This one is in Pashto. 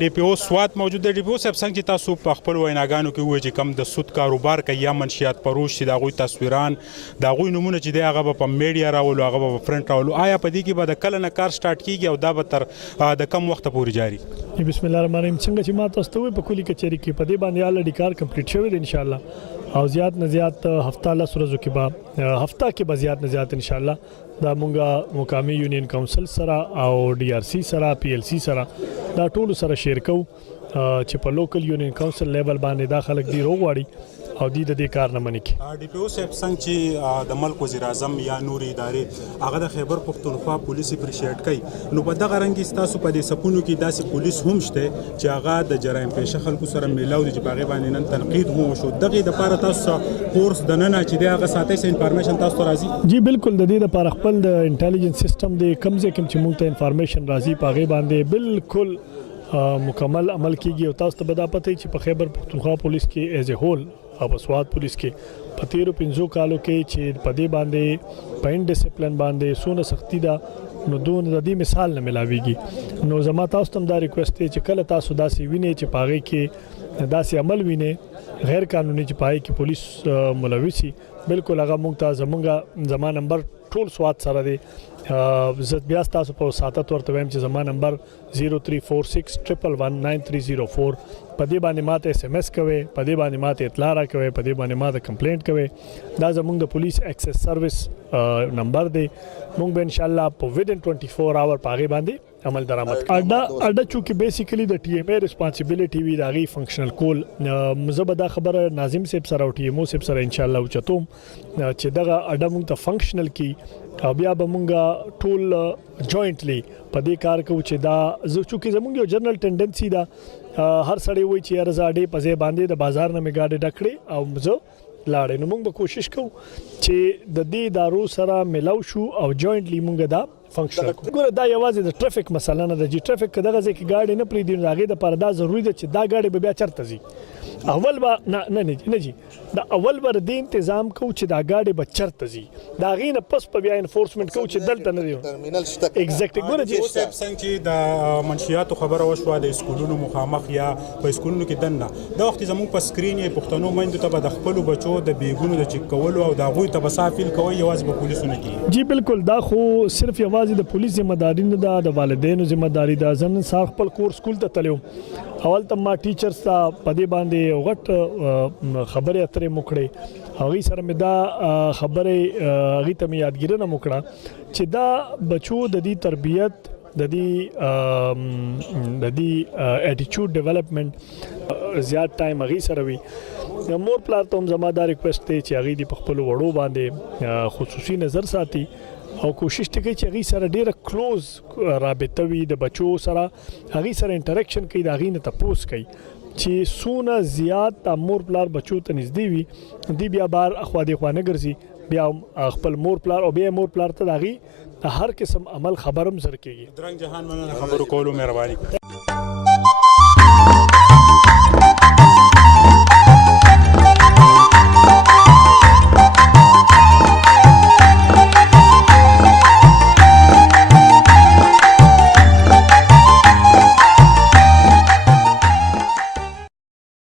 ډي پی او سوات موجود دی. ډي پی او صاحب څنګه چې تاسو په خپل ویناګانو کې وایي چې کم د سود کاروبار کوي یا منشیات فروش چې د هغوی تصویران د هغوی نومونه چې دی هغه به په میډیا راولو هغه به په فرنټ راولو آیا په دې کې به د کله نه کار سټارټ کیږي او دا به تر د کم وخته پورې جاري؟ بسم الله الرحمن الرحیم. څنګه چې ما تاسو ته وایي په کلي کچېرې کې په دې باندې الریډي کار کمپلیټ شوی دی انشاءالله او زیات نه زیات هفته لس ورځو کې به هفته کې به زیات نه زیات انشاءالله دا مونږه مقامي یونین کونسل سره او ډي آر سی سره پی ایل سی سره دا ټول سره شیر کوو چې په لوکل یونین کونسل لیول باندې دا خلک دی روغواړي او د دې کار نه منې کی. ډي پی او صاحب څنګه چې د ملک وزیر اعظم یا نوري ادارې هغه د خیبر پختونخوا پولیس اپریشیټ کوي نو په دغه رنګ تاسو په دې سپونو کې داسې پولیس هم شته چې هغه د جرایم پیشه خلکو سره میلاو دي چې په هغې باندې نن تنقید هم وشو دغې دپاره تاسو کورس دننه چې دی هغه ساتئ څه انفارمیشن تاسو ته راځي؟ جی بالکل د دې دپاره خپل د انټیلیجنس سیسټم دی کوم ځای کوم چې موږ ته انفارمیشن راځي په هغې باندې بالکل مکمل عمل کیږي او تاسو ته به دا پته چې په خیبر پختونخوا پولیس کې ایز ا هول او په سوات پولیس کې په 13-15 کالو کې چې په دې باندې په ان ډیسپلین باندې سونه سختی ده نو دون د دې مثال نه ملاويږي. نو زما تاسو ته دا ریکوست دی چې کله تاسو داسې وینئ چې په هغې کې داسې عمل وینئ غیر قانوني چې په هغې کې پولیس ملوث وي بالکل هغه موږ ته زما نمبر ټول سوات سره دی زه بیا ستاسو په ساتت ورته وایم چې زما نمبر 0346119304 په دې باندې ماته اس ام اس کوئ په دې باندې ماته اطلاع راکوئ په دې باندې ماته کمپلینټ کوئ دا زموږ د پولیس ایکسس سروس نمبر دی موږ به ان شاء الله په ودن 24 اور په هغې باندې عمل درآمد اډه چونکې بیسیکلی د ټي ام ای ریسپانسیبিলিټي وی د هغې فنکشنل کول زه به دا خبره ناظم صاحب سره او ټي ام او صاحب سره ان شاء الله اوچتوم چې دغه اډه موږ ته فنکشنل کی او بیا به مونږ ټول جوائنټلی په دې کار کوو چې دا چونکې زموږ یو جنرال ټینډنسي ده هر سړی وایي چې یاره زه اډې په ځای باندې د بازار نه مې ګاډې ډک کړې او زه لاړې نو موږ به کوشش کوو چې د دې ادارو سره ملاو شو او جوائنټلی مونږ دا فنکشن ګوره دا یوازې د ټریفیک مسله نه ده چې ټریفیک که دغه ځای کې ګاډي نه پرېږدي نو د هغې دپاره دا ضروري ده چې دا ګاډي به بیا چېرته ځي اول به نه جی دا اول به د تنظیم کوو چې دا ګاډي به چېرته ځي د هغې نه پس په بیا انفورسمنټ کوو چې دلته نه دی ایګزیکټلی ګوره جی څنګه چې د منشیاتو خبره وشوه د سکولونو مخامخ یا په سکولونو کې دننه دا وخت زموږ په سکرین یې پښتنو میندو ته به د خپلو بچو د بیګونو د چیک کولو او د هغوی ته به صافیل کوئ یوازې به پولیسو نه کېږي؟ جی بالکل دا خو صرف یوازې د پولیس ذمہ داری نه ده د والدینو ذمہ داری ده. زه نن سهار خپل کور سکول ته تللی وم اول ته ما ټیچرس ته په دې باندې یو غټ خبرې اترې مو کړې هغوی سره مې دا خبرې هغوی ته مې یادګیرنه مو کړه چې دا بچو د دې تربیت د دې اټیچیوډ ډیولپمنٹ زیات ټایم هغوی سره وي مور پلار ته هم زما دا ریکویسټ دی چې هغوی دې په خپلو وړو باندې خصوصي نظر ساتي او کوشش ته کوي چې هغې سره ډیره کلوز رابطه وي د بچو سره هغې سره انټریکشن کوي د هغې نه تپوس کوي چې څونه زیات مور پلار بچو ته نږدې وي دی بیا بار اخوا دې خوا نه ګرځي بیا خپل مور پلار او بیا مور پلار ته د هغې د هر قسم عمل خبر هم زر کېږي. درنګ جهان مننه خبرو کولو مهرباني